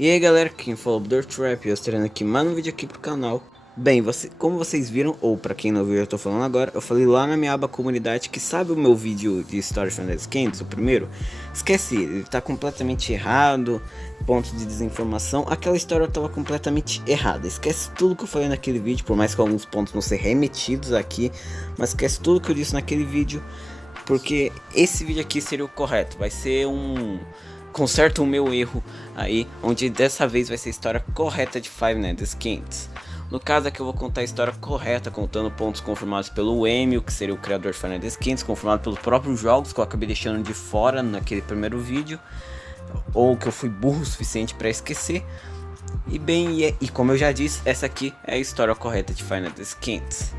E aí galera, quem falou Dirt Trap, eu estou trazendo aqui mais um vídeo aqui pro canal. Bem, como vocês viram, ou pra quem não viu, eu tô falando agora, eu falei lá na minha aba comunidade que sabe o meu vídeo de Story Final Descents, o primeiro? Esquece, ele tá completamente errado, ponto de desinformação, aquela história tava completamente errada. Esquece tudo que eu falei naquele vídeo, por mais que alguns pontos não sejam remetidos aqui, mas esquece tudo que eu disse naquele vídeo, porque esse vídeo aqui seria o correto, vai ser conserta o meu erro aí, onde dessa vez vai ser a história correta de Five Nights at Freddy's. No caso aqui eu vou contar a história correta, contando pontos confirmados pelo Emil, que seria o criador de Five Nights at Freddy's, confirmado pelos próprios jogos, que eu acabei deixando de fora naquele primeiro vídeo, ou que eu fui burro o suficiente para esquecer. E como eu já disse, essa aqui é a história correta de Five Nights at Freddy's.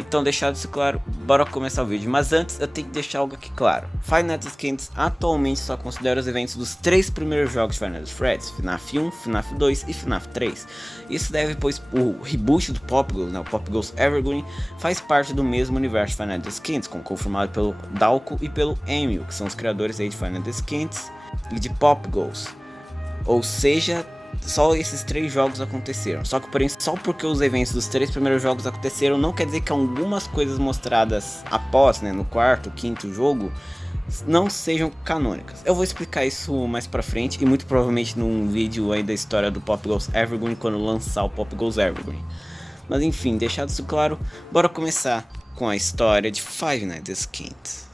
Então, deixado isso claro, bora começar o vídeo. Mas antes eu tenho que deixar algo aqui claro. Five Nights at Freddy's atualmente só considera os eventos dos 3 primeiros jogos de Five Nights at Freddy's, FNAF 1, FNAF 2 e FNAF 3. Isso deve pois o reboot do Pop Goes, né, o Pop Goes Evergreen, faz parte do mesmo universo de Five Nights at Freddy's, como confirmado pelo Dalco e pelo Emil, que são os criadores aí de Five Nights at Freddy's e de Pop Goes. Ou seja, só esses 3 jogos aconteceram. Só que porém, só porque os eventos dos 3 primeiros jogos aconteceram, não quer dizer que algumas coisas mostradas após, né, no quarto, quinto jogo, não sejam canônicas. Eu vou explicar isso mais pra frente, e muito provavelmente num vídeo aí da história do Pop Goes Evergreen, quando lançar o Pop Goes Evergreen. Mas enfim, deixado isso claro, bora começar com a história de Five Nights at Freddy's.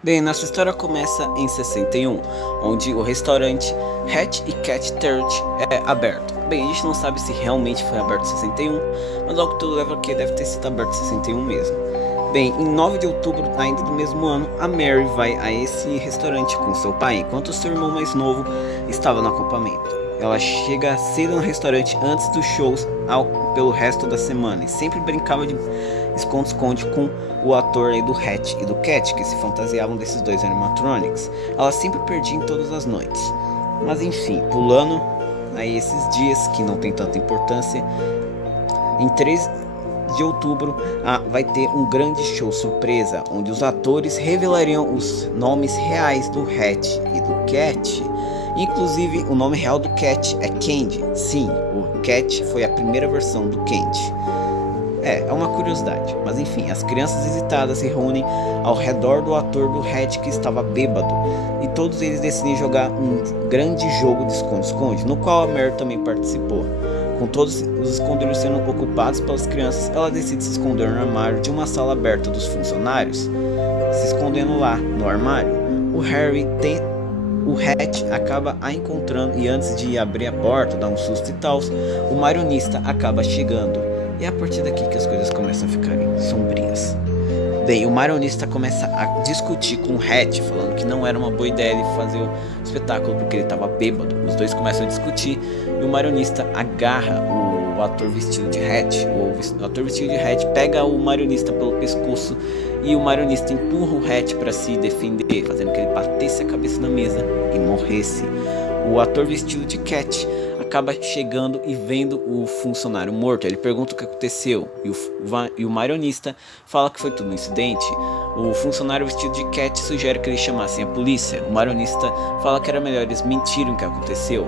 Bem, nossa história começa em 61, onde o restaurante Hat e Cat Church é aberto. Bem, a gente não sabe se realmente foi aberto em 61, mas logo tudo leva a que deve ter sido aberto em 61 mesmo. Bem, em 9 de outubro ainda do mesmo ano, a Mary vai a esse restaurante com seu pai, enquanto seu irmão mais novo estava no acampamento. Ela chega cedo no restaurante antes dos shows pelo resto da semana e sempre brincava de esconde-esconde com o ator aí do Hat e do Cat, que se fantasiavam desses dois animatronics. Ela sempre perdia em todas as noites. Mas enfim, pulando aí esses dias que não tem tanta importância, em 3 de outubro vai ter um grande show surpresa, onde os atores revelariam os nomes reais do Hat e do Cat. Inclusive o nome real do Cat é Candy. Sim, o Cat foi a primeira versão do Candy. É uma curiosidade, mas enfim, as crianças hesitadas se reúnem ao redor do ator do Hat, que estava bêbado, e todos eles decidem jogar um grande jogo de esconde-esconde, no qual a Mary também participou. Com todos os esconderijos sendo ocupados pelas crianças, ela decide se esconder no armário de uma sala aberta dos funcionários. Se escondendo lá no armário, o Hat acaba a encontrando, e antes de abrir a porta, dar um susto e tal, o marionista acaba chegando. E é a partir daqui que as coisas começam a ficarem sombrias. Bem, o marionista começa a discutir com o Hat, falando que não era uma boa ideia ele fazer o espetáculo porque ele estava bêbado. Os dois começam a discutir e o marionista agarra o ator vestido de Hat. O ator vestido de Hat pega o marionista pelo pescoço e o marionista empurra o Hat para se defender, fazendo que ele batesse a cabeça na mesa e morresse. O ator vestido de Cat acaba chegando e vendo o funcionário morto. Ele pergunta o que aconteceu e o marionista fala que foi tudo um incidente. O funcionário vestido de Cat sugere que eles chamassem a polícia. O marionista fala que era melhor eles mentirem o que aconteceu.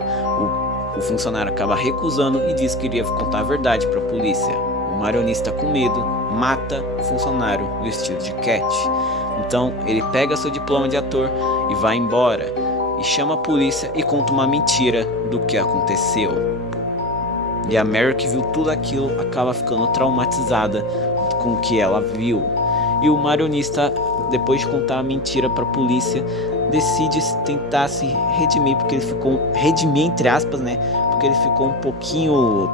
O funcionário acaba recusando e diz que iria contar a verdade para a polícia. O marionista, com medo, mata o funcionário vestido de Cat. Então ele pega seu diploma de ator e vai embora, e chama a polícia e conta uma mentira do que aconteceu. E a Mary, que viu tudo aquilo, acaba ficando traumatizada com o que ela viu. E o marionista, depois de contar a mentira para a polícia, decide tentar se redimir, porque ele ficou redimir entre aspas, né? Porque ele ficou um pouquinho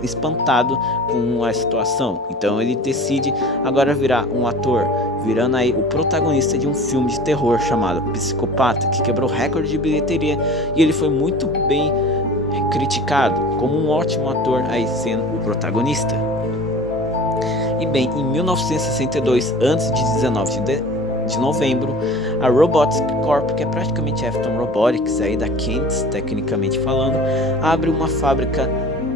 espantado com a situação. Então ele decide agora virar um ator, virando aí o protagonista de um filme de terror chamado Psicopata, que quebrou recorde de bilheteria, e ele foi muito bem criticado como um ótimo ator, aí sendo o protagonista. E bem, em 1962, antes de 19 de novembro, a Robotics Corp, que é praticamente a Afton Robotics aí da Kent, tecnicamente falando, abre uma fábrica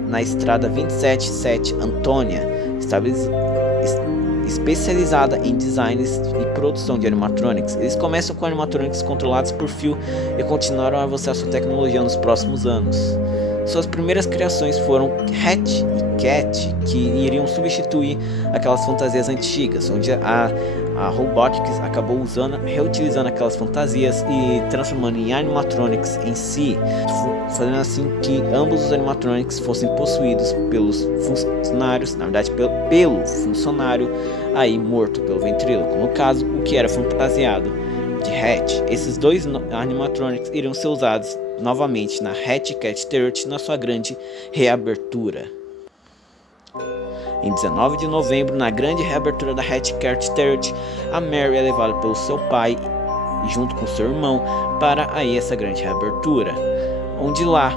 na estrada 277 Antônia, especializada em designs e produção de animatronics. Eles começam com animatronics controlados por fio e continuaram a avançar sua tecnologia nos próximos anos. Suas primeiras criações foram Hatch e Cat, que iriam substituir aquelas fantasias antigas, onde a Robotics acabou reutilizando aquelas fantasias e transformando em animatronics em si, fazendo assim que ambos os animatronics fossem possuídos pelos funcionários, na verdade pelo funcionário aí morto pelo ventríloco, no caso o que era fantasiado de Hatch. Esses dois animatronics iriam ser usados novamente na Hatch Cat Turret na sua grande reabertura. Em 19 de novembro, na grande reabertura da Hatch Cat Turret, a Mary é levada pelo seu pai junto com seu irmão para aí essa grande reabertura, onde lá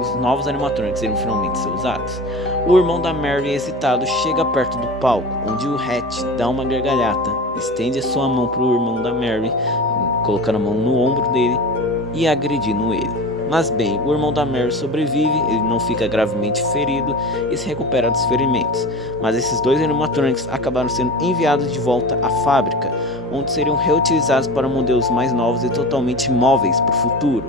os novos animatronics iriam finalmente ser usados. O irmão da Mary, excitado, chega perto do palco, onde o Hatch dá uma gargalhada, estende a sua mão para o irmão da Mary, colocando a mão no ombro dele e agredindo ele. Mas bem, o irmão da Mary sobrevive, ele não fica gravemente ferido e se recupera dos ferimentos. Mas esses dois animatronics acabaram sendo enviados de volta à fábrica, onde seriam reutilizados para modelos mais novos e totalmente móveis para o futuro.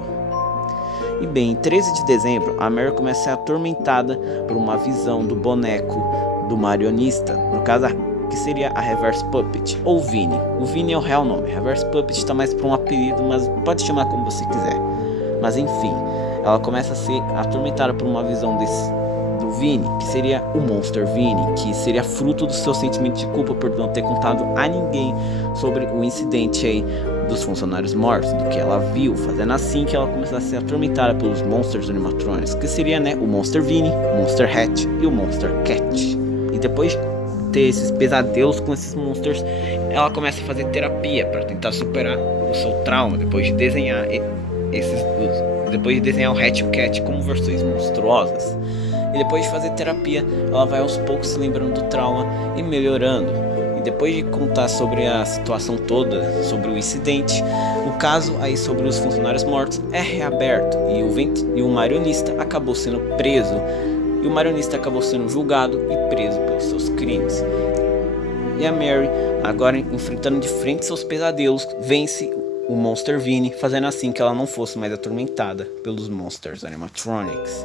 E bem, em 13 de dezembro, a Mary começa a ser atormentada por uma visão do boneco do marionista, no caso que seria a Reverse Puppet, ou Vinny. O Vinny é o real nome, Reverse Puppet está mais para um apelido, mas pode chamar como você quiser. Mas enfim, ela começa a ser atormentada por uma visão do Vinny, que seria o Monster Vinny, que seria fruto do seu sentimento de culpa por não ter contado a ninguém sobre o incidente aí dos funcionários mortos, do que ela viu, fazendo assim que ela começasse a ser atormentada pelos Monsters Animatronics, que seria o Monster Vinny, o Monster Hatch e o Monster Cat. E depois de ter esses pesadelos com esses monsters, ela começa a fazer terapia para tentar superar o seu trauma, depois de desenhar o Hatch e o Cat como versões monstruosas. E depois de fazer terapia, ela vai aos poucos se lembrando do trauma e melhorando. E depois de contar sobre a situação toda, sobre o incidente, o caso aí sobre os funcionários mortos é reaberto e o marionista acabou sendo preso. E o marionista acabou sendo julgado e preso pelos seus crimes. E a Mary, agora enfrentando de frente seus pesadelos, vence o Monster Vinny, fazendo assim que ela não fosse mais atormentada pelos Monsters Animatronics.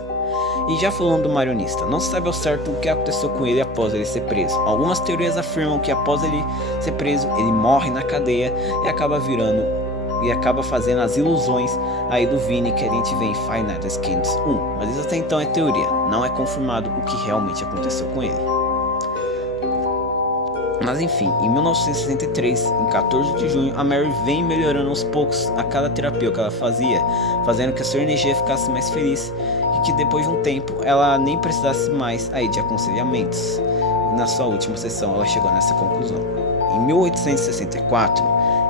E já falando do marionista, não se sabe ao certo o que aconteceu com ele após ele ser preso. Algumas teorias afirmam que após ele ser preso, ele morre na cadeia e acaba fazendo as ilusões aí do Vinny que a gente vê em Five Nights at Freddy's 1. Mas isso até então é teoria, não é confirmado o que realmente aconteceu com ele. Mas enfim, em 1963, em 14 de junho, a Mary vem melhorando aos poucos a cada terapia que ela fazia, fazendo que a sua energia ficasse mais feliz e que depois de um tempo ela nem precisasse mais aí de aconselhamentos. E na sua última sessão ela chegou nessa conclusão. Em 1864,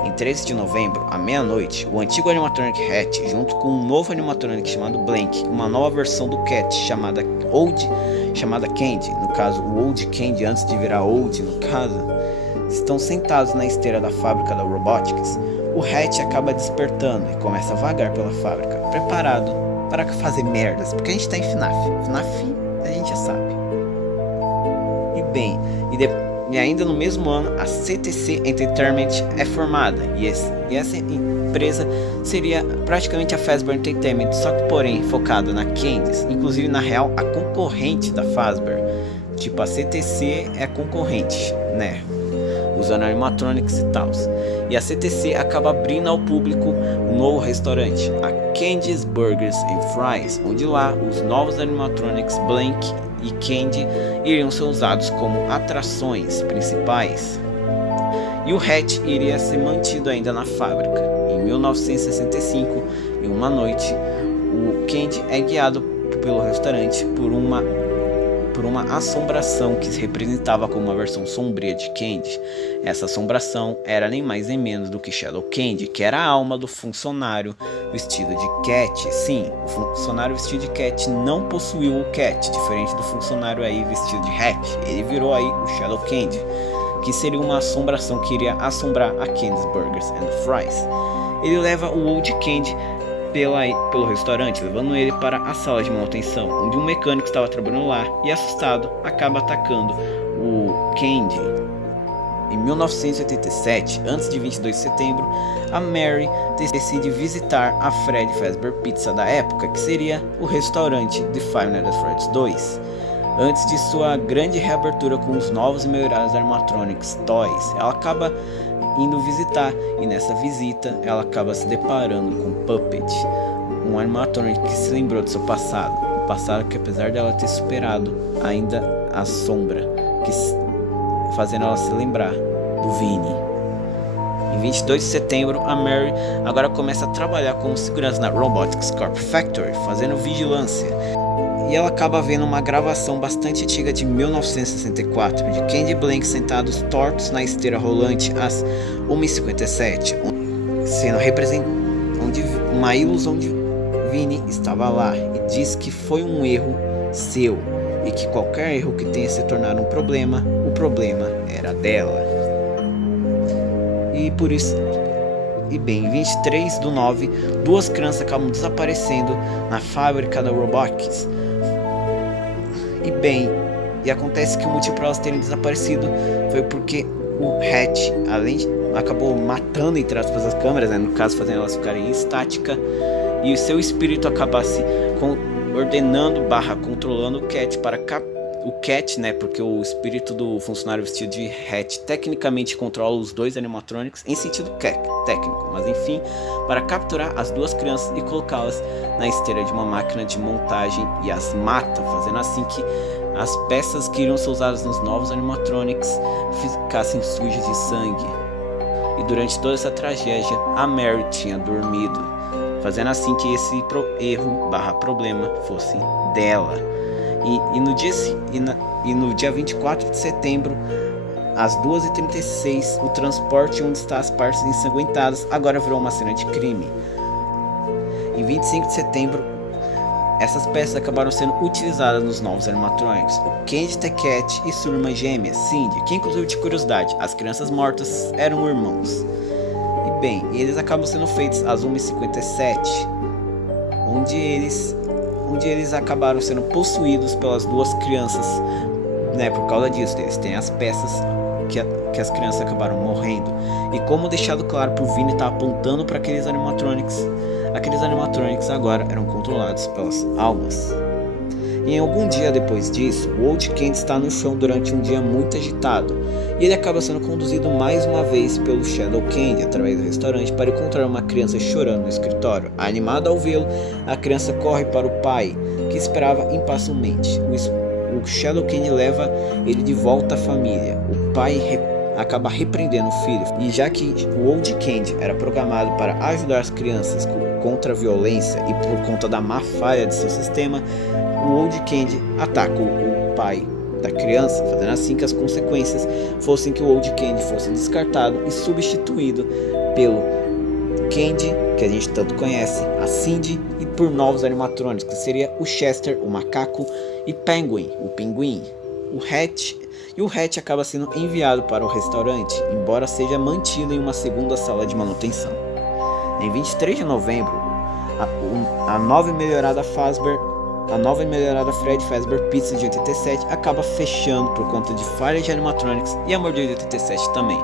em 13 de novembro, à meia-noite, o antigo animatronic Hatch, junto com um novo animatronic chamado Blank, uma nova versão do Cat chamada Candy, no caso o Old Candy antes de virar Old no caso, estão sentados na esteira da fábrica da Robotics. O Hatch acaba despertando e começa a vagar pela fábrica, preparado para fazer merdas, porque a gente tá em FNAF a gente já sabe. E bem, e ainda no mesmo ano, a CTC Entertainment é formada, e essa empresa seria praticamente a Fazbear Entertainment, só que porém focada na Candies, inclusive na real a concorrente da Fazbear. Tipo, a CTC é concorrente, né, usando animatronics e tal. E a CTC acaba abrindo ao público um novo restaurante, a Candy's Burgers and Fries, onde lá os novos animatronics Blank e Candy iriam ser usados como atrações principais. E o Hatch iria ser mantido ainda na fábrica. Em 1965, em uma noite, o Candy é guiado pelo restaurante por uma assombração que se representava como uma versão sombria de Candy. Essa assombração era nem mais nem menos do que Shadow Candy, que era a alma do funcionário vestido de Cat. Sim, o funcionário vestido de Cat não possuiu o Cat, diferente do funcionário aí vestido de Hatch. Ele virou aí o Shadow Candy, que seria uma assombração que iria assombrar a Candy's Burgers and Fries. Ele leva o Old Candy pelo restaurante, levando ele para a sala de manutenção, onde um mecânico estava trabalhando lá e, assustado, acaba atacando o Candy. Em 1987, antes de 22 de setembro, a Mary decide visitar a Freddy Fazbear Pizza da época, que seria o restaurante de Five Nights at Freddy's 2. Antes de sua grande reabertura com os novos e melhorados animatronics Toys, ela acaba indo visitar, e nessa visita ela acaba se deparando com Puppet, um animatronic que se lembrou do seu passado, um passado que, apesar dela ter superado, ainda assombra, fazendo ela se lembrar do Vinny. Em 22 de setembro, a Mary agora começa a trabalhar como segurança na Robotics Corp Factory, fazendo vigilância. E ela acaba vendo uma gravação bastante antiga de 1964, de Candy e Blank sentados tortos na esteira rolante às 1h57, sendo onde uma ilusão de Vinny estava lá, e diz que foi um erro seu, e que qualquer erro que tenha se tornado um problema, o problema era dela. E por isso, em 23/9, duas crianças acabam desaparecendo na fábrica da Robotics. E acontece que o motivo para elas terem desaparecido foi porque o Hatch, acabou matando, entre aspas, as câmeras, né? No caso fazendo elas ficarem em estática, e o seu espírito acabasse ordenando / controlando o Cat né? Porque o espírito do funcionário vestido de Hatch tecnicamente controla os dois animatronics em sentido técnico, mas enfim, para capturar as duas crianças e colocá-las na esteira de uma máquina de montagem e as mata, fazendo assim que as peças que iriam ser usadas nos novos animatronics ficassem sujas de sangue. E durante toda essa tragédia, a Mary tinha dormido, fazendo assim que esse erro / problema fosse dela. E no dia 24 de setembro, às 2h36, o transporte onde está as partes ensanguentadas agora virou uma cena de crime. Em 25 de setembro, essas peças acabaram sendo utilizadas nos novos animatronics, o Candy the Cat e sua irmã gêmea, Cindy, que inclusive, de curiosidade, as crianças mortas eram irmãos. E eles acabam sendo feitos às 1h57, onde eles acabaram sendo possuídos pelas duas crianças, né? Por causa disso, eles têm as peças que as crianças acabaram morrendo. E como deixado claro por Vinny estar apontando para aqueles animatronics agora eram controlados pelas almas. E em algum dia depois disso, o Old Candy está no chão durante um dia muito agitado, e ele acaba sendo conduzido mais uma vez pelo Shadow Candy através do restaurante para encontrar uma criança chorando no escritório. Animada ao vê-lo, a criança corre para o pai, que esperava impacientemente. O Shadow Candy leva ele de volta à família. O pai acaba repreendendo o filho, e já que o Old Candy era programado para ajudar as crianças contra a violência e por conta da má falha de seu sistema, o Old Candy ataca o pai da criança, fazendo assim que as consequências fossem que o Old Candy fosse descartado e substituído pelo Candy, que a gente tanto conhece, a Cindy, e por novos animatrônicos, que seria o Chester, o macaco, e Penguin, o pinguim. O Hatch acaba sendo enviado para o restaurante, embora seja mantido em uma segunda sala de manutenção. Em 23 de novembro, a nova e melhorada Freddy Fazbear Pizza de 87 acaba fechando por conta de falhas de animatronics, e a mordida de 87 também.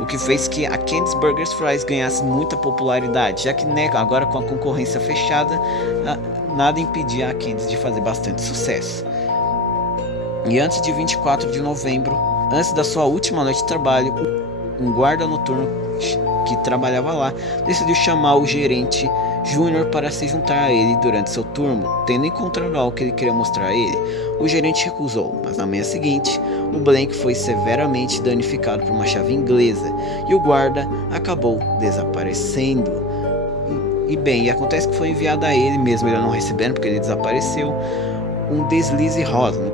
O que fez que a Candy's Burgers Fries ganhasse muita popularidade, já que, né, agora com a concorrência fechada, nada impedia a Candy's de fazer bastante sucesso. E antes de 24 de novembro, antes da sua última noite de trabalho, um guarda noturno que trabalhava lá decidiu chamar o gerente Júnior para se juntar a ele durante seu turno, tendo encontrado algo que ele queria mostrar a ele. O gerente recusou, mas na manhã seguinte, o Blank foi severamente danificado por uma chave inglesa e o guarda acabou desaparecendo. E acontece que foi enviado a ele, mesmo ele não recebendo porque ele desapareceu, um deslize rosa, no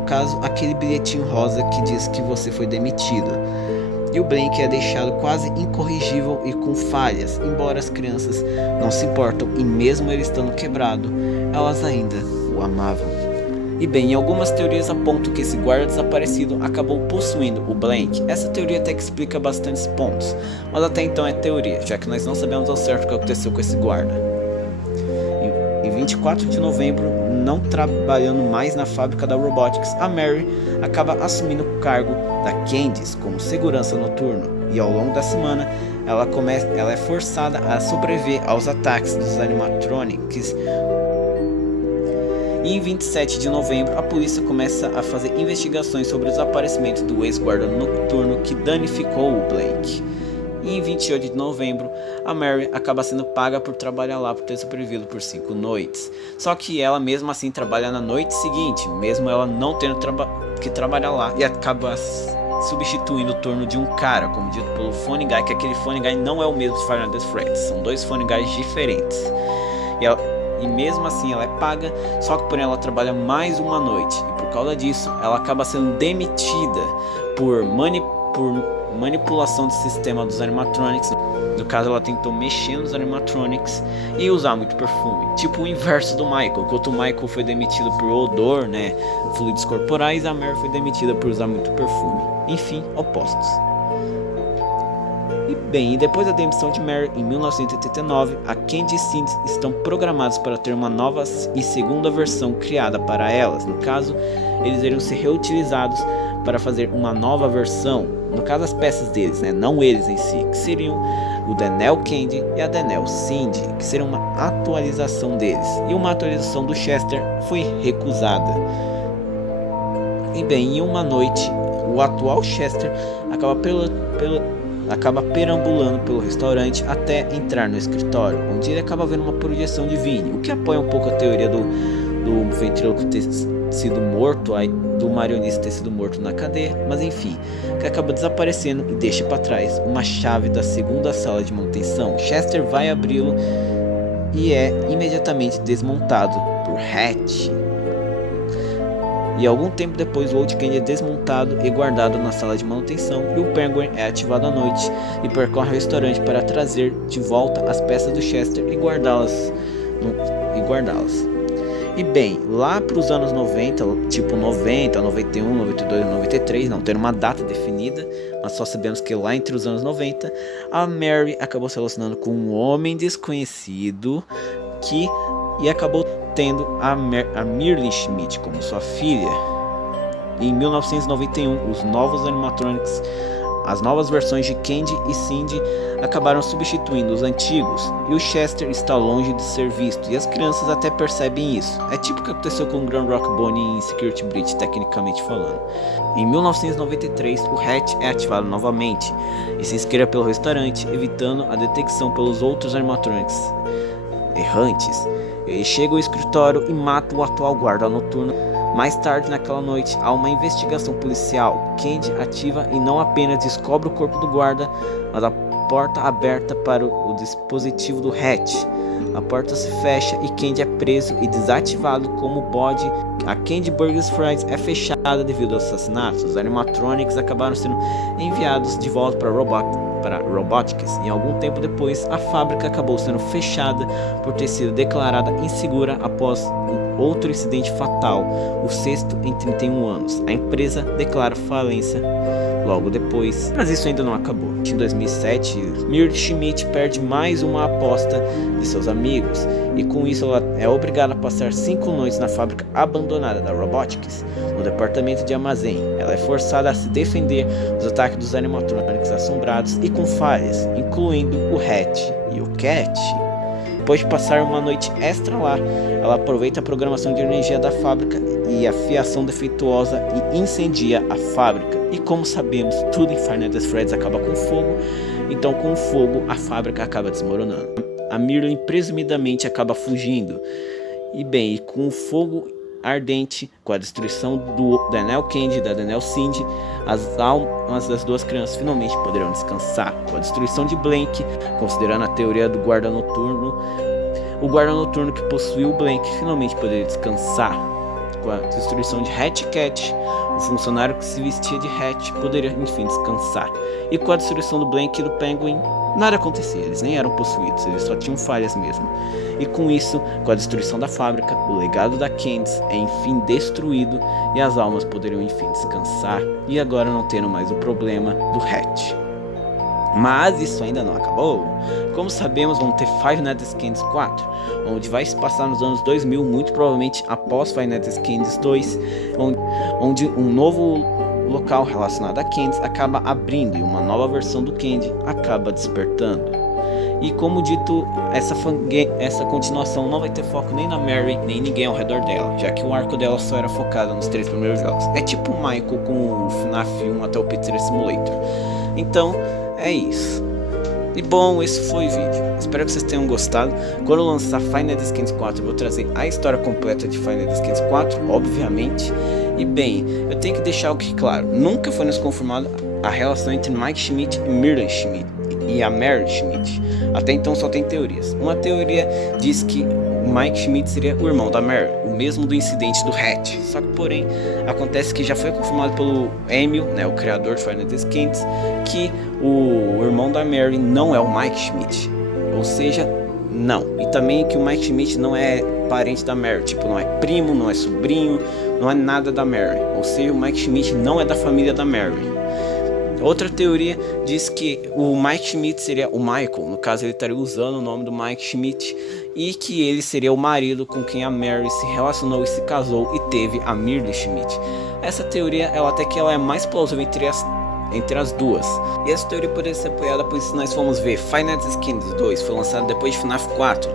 caso aquele bilhetinho rosa que diz que você foi demitido. E o Blank é deixado quase incorrigível e com falhas, embora as crianças não se importam, e mesmo ele estando quebrado, elas ainda o amavam. Em algumas teorias apontam que esse guarda desaparecido acabou possuindo o Blank. Essa teoria até que explica bastantes pontos, mas até então é teoria, já que nós não sabemos ao certo o que aconteceu com esse guarda. Em em 24 de novembro, não trabalhando mais na fábrica da Robotics, a Mary acaba assumindo o cargo da Candice como segurança noturno. E ao longo da semana, ela é forçada a sobreviver aos ataques dos animatronics. E em 27 de novembro, a polícia começa a fazer investigações sobre o desaparecimento do ex-guarda noturno que danificou o Blake. E em 28 de novembro, a Mary acaba sendo paga por trabalhar lá por ter sobrevivido por 5 noites. Só que ela mesmo assim trabalha na noite seguinte, mesmo ela não tendo que trabalhar lá, e acaba substituindo o turno de um cara, como dito pelo Phone Guy, que aquele Phone Guy não é o mesmo de Five Nights at Freddy's, são dois Phone Guys diferentes. E mesmo assim ela é paga, só que porém ela trabalha mais uma noite, e por causa disso ela acaba sendo demitida por manipulação do sistema dos animatronics. No caso, ela tentou mexer nos animatronics e usar muito perfume, tipo o inverso do Michael. Enquanto o Michael foi demitido por odor, fluidos corporais, a Mary foi demitida por usar muito perfume. Enfim, opostos. E bem, depois da demissão de Mary em 1989, a Candy e Cindy estão programados para ter uma nova e segunda versão criada para elas. No caso, eles iriam ser reutilizados para fazer uma nova versão, no caso as peças deles, não eles em si, que seriam o Daniel Candy e a Daniel Cindy, que seriam uma atualização deles, e uma atualização do Chester foi recusada. E bem, em uma noite, o atual Chester acaba perambulando pelo restaurante até entrar no escritório, onde ele acaba vendo uma projeção de Vinny, o que apoia um pouco a teoria do ventríloco ter sido morto, do marionista ter sido morto na cadeia, mas enfim, que acaba desaparecendo e deixa para trás uma chave da segunda sala de manutenção. Chester vai abri-lo e é imediatamente desmontado por Hatch. E algum tempo depois, o Old Candy é desmontado e guardado na sala de manutenção, e o Penguin é ativado à noite e percorre o restaurante para trazer de volta as peças do Chester e guardá-las. E bem, lá para os anos 90, tipo 90, 91, 92, 93, não tendo uma data definida, mas só sabemos que lá entre os anos 90, a Mary acabou se relacionando com um homem desconhecido e acabou tendo a Mirly Schmidt como sua filha. E em 1991, os novos animatronics, as novas versões de Candy e Cindy, acabaram substituindo os antigos, e o Chester está longe de ser visto, e as crianças até percebem isso. É tipo o que aconteceu com o Grand Rock Bonnie em Security Breach, tecnicamente falando. Em 1993, o Hatch é ativado novamente e se inscreve pelo restaurante, evitando a detecção pelos outros animatronics errantes. Ele chega ao escritório e mata o atual guarda noturno. Mais tarde naquela noite, há uma investigação policial. Candy ativa e não apenas descobre o corpo do guarda, mas a porta aberta para o dispositivo do Hatch. A porta se fecha e Candy é preso e desativado como bode. A Candy Burgers Fries é fechada devido aos assassinatos. Os animatronics acabaram sendo enviados de volta para Robotics, e algum tempo depois a fábrica acabou sendo fechada por ter sido declarada insegura após um outro incidente fatal, o sexto em 31 anos. A empresa declara falência logo depois, mas isso ainda não acabou. Em 2007, Mirly Schmidt perde mais uma aposta de seus amigos, e com isso ela é obrigada a passar 5 noites na fábrica abandonada da Robotics, no departamento de armazém. Ela é forçada a se defender dos ataques dos animatronics assombrados e com falhas, incluindo o Hatch e o Cat. Depois de passar uma noite extra lá, ela aproveita a programação de energia da fábrica e a fiação defeituosa e incendia a fábrica. E como sabemos, tudo em Five Nights at Freddy's acaba com fogo, então com o fogo a fábrica acaba desmoronando. A Mirly presumidamente acaba fugindo. E bem, com o fogo ardente, com a destruição do Daniel Candy e da Daniel Cindy, as almas das duas crianças finalmente poderão descansar. Com a destruição de Blank, considerando a teoria do guarda noturno, o guarda noturno que possuiu o Blank finalmente poderia descansar. Com a destruição de Hatch Cat, o funcionário que se vestia de Hatch poderia enfim descansar. E com a destruição do Blank e do Penguin, nada acontecia, eles nem eram possuídos, eles só tinham falhas mesmo. E com isso, com a destruição da fábrica, o legado da Candice é enfim destruído e as almas poderiam enfim descansar, e agora não tendo mais o problema do Hatch. Mas isso ainda não acabou. Como sabemos, vamos ter Five Nights at Candy's 4, onde vai se passar nos anos 2000, muito provavelmente após Five Nights at Candy's 2, onde um novo local relacionado a Candy acaba abrindo e uma nova versão do Candy acaba despertando. E como dito, essa continuação não vai ter foco nem na Mary, nem ninguém ao redor dela, já que o arco dela só era focado nos 3 primeiros jogos. É tipo o Michael com o FNAF 1 até o Pizzeria Simulator. Então, é isso. E bom, esse foi o vídeo. Espero que vocês tenham gostado. Quando eu lançar Five Nights at Candy's 4, eu vou trazer a história completa de Five Nights at Candy's 4, obviamente. E bem, eu tenho que deixar algo claro. Nunca foi nos confirmado a relação entre Mike Schmidt e Myrtle Schmidt e a Mary Schmidt. Até então só tem teorias. Uma teoria diz que o Mike Schmidt seria o irmão da Mary, o mesmo do incidente do Hatch. Só que porém, acontece que já foi confirmado pelo Emil, né, o criador de Five Nights at Candy's, que o irmão da Mary não é o Mike Schmidt. Ou seja, não. E também que o Mike Schmidt não é parente da Mary, tipo, não é primo, não é sobrinho, não é nada da Mary. Ou seja, o Mike Schmidt não é da família da Mary. Outra teoria diz que o Mike Schmidt seria o Michael, no caso ele estaria usando o nome do Mike Schmidt, e que ele seria o marido com quem a Mary se relacionou e se casou e teve a Myrtle Schmidt. Essa teoria, ela é mais plausível entre as duas. E essa teoria poderia ser apoiada, pois se nós formos ver, Five Nights at Candy's 2 foi lançado depois de FNAF 4,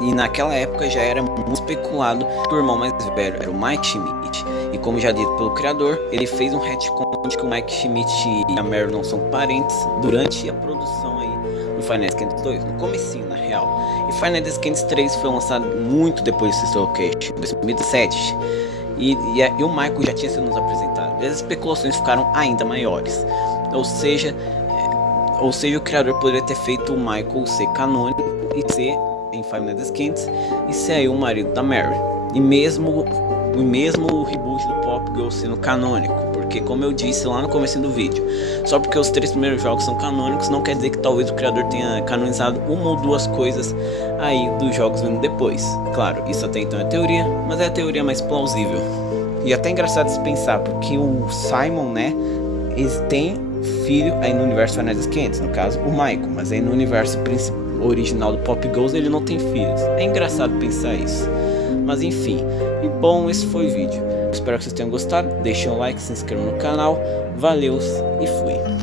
e naquela época já era muito especulado que o irmão mais velho era o Mike Schmidt. E como já dito pelo criador, ele fez um retcon de que o Mike Schmidt e a Mary não são parentes durante a produção aí do Five Nights at Candy's 2, no comecinho na real. E Five Nights at Candy's 3 foi lançado muito depois de Sister Location, em 2007. E o Michael já tinha sido nos apresentado. E as especulações ficaram ainda maiores. Ou seja, o criador poderia ter feito o Michael ser canônico e ser em Five Nights at Candy's e ser aí o marido da Mary. E mesmo o reboot do Pop Girl sendo canônico, porque como eu disse lá no começo do vídeo, só porque os 3 primeiros jogos são canônicos não quer dizer que talvez o criador tenha canonizado uma ou duas coisas aí dos jogos vindo depois. Claro, isso até então é teoria, mas é a teoria mais plausível. E até engraçado se pensar, porque o Simon, né, ele tem filho aí no universo Five Nights at Candy's, no caso o Michael, mas aí no universo original do Pop Girls ele não tem filhos. É engraçado pensar isso. Mas enfim, e bom, esse foi o vídeo. Espero que vocês tenham gostado. Deixem um like, se inscrevam no canal. Valeus e fui.